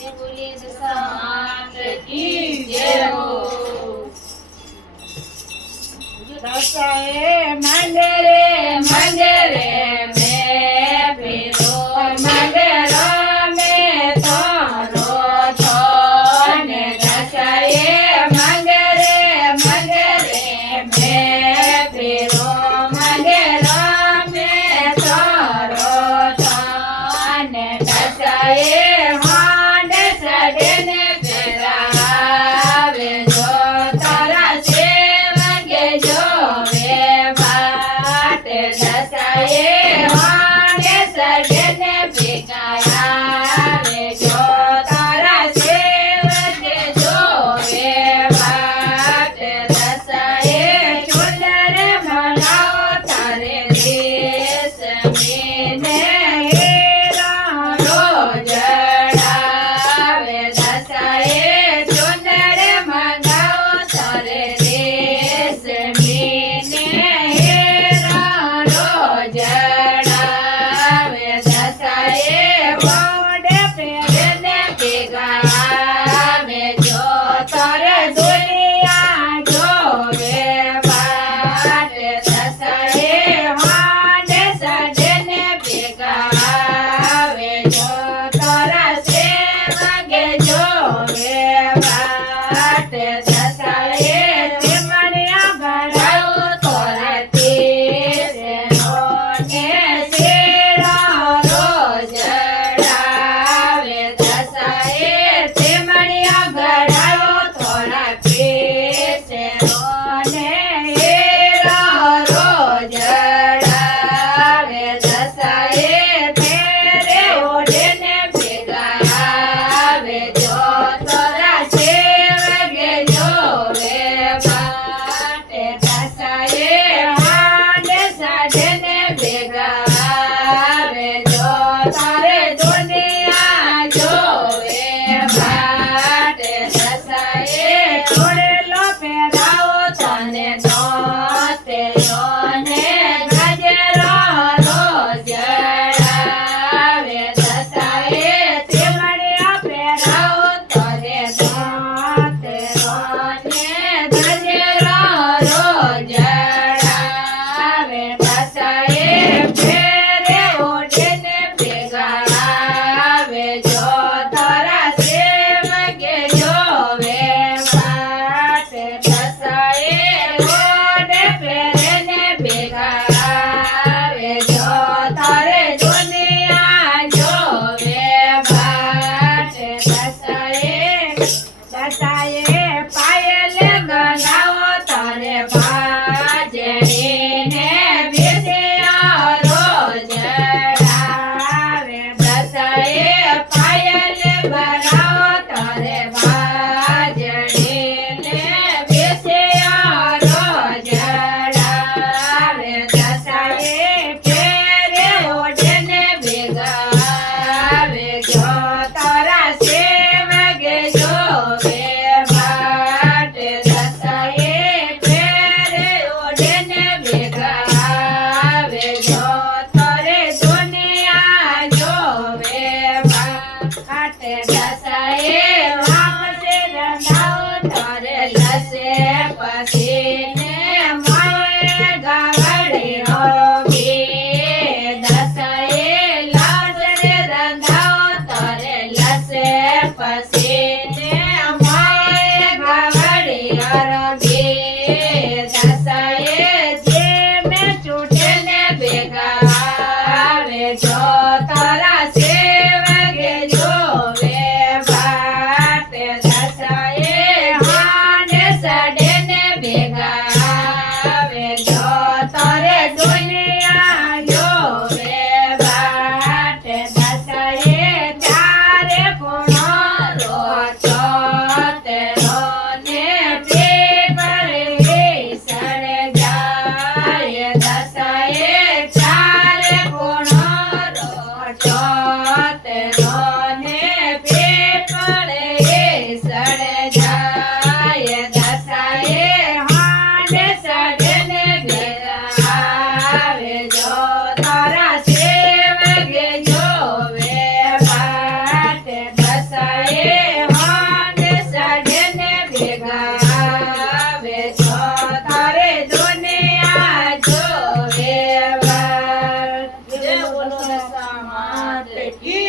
बोलिए समाज की जय हो। दसाए मंदिरे मंदिरे में फिरो मंदिर में थारो थाने दसाए मंदिरे मंदिरे में फिरो मंदिर में थारो थाने दसाए हांड सडने पेरावे जो तारा सेवके जो वे बाट दसाए हांड सडने पेरावे जो तारा सेवके जो वे बाट दसाए चुनर मनाओ तारे देश में हेरा रोज डावे दसाए चुनर मनाओ तारे देश में हेरा रोज डावे दसाए मोड़े पेरने बिगावे जो तारे दुनिया जो वे बाट दसाए हांड सजने बिगावे जो तारा सेवके जो वे बाट दसाए तिमणिया गढ़ाओ तोरा तीर होने सेरा रोज डावे दसाए तिमणिया गढ़ाओ तोरा तीर होने हेरा रोज डावे दसाए तेरे ओढ़ने बिगावे जो तोरा सेवके जो वे बाट दसाए हांड सजने बिगावे जो तारे दुनिया जो वे बाट दसाए छोड़े लो पेराओ तने दोते योने गजरा रोज डावे दसाए तिमणिया पेराओ तने दोते योने गजरा रोज डावे दसाए फेरे ओढ़ने बिगावे जो तारा सेवके जो वे बाट दसाए ओढ़े फेरने बिगावे जो तारे दुनिया जो वे बाट दसाए दसाए पायल गंगाओ तारे बाजड़ी ने विषया रोज डावे दसाए पायल बनाओ तारे बाजड़ी ने विषया रोज डावे दसाए तेरे ओढ़ने बिगावे जो तारा सेवके जो वे बाट दसाए तेरे ओढ़ने बिगावे जो तारे दुनिया जो वे बाट दसाए वापसे रंगाओ तारे लसे पसीने माए गावड़ी होगी दसाए लाजरे रंगाओ तारे लसे पसीने माए गावड़ी होगी दसाए जे में चुटने बिगावे जो तारा सेवके जो वे बाट કી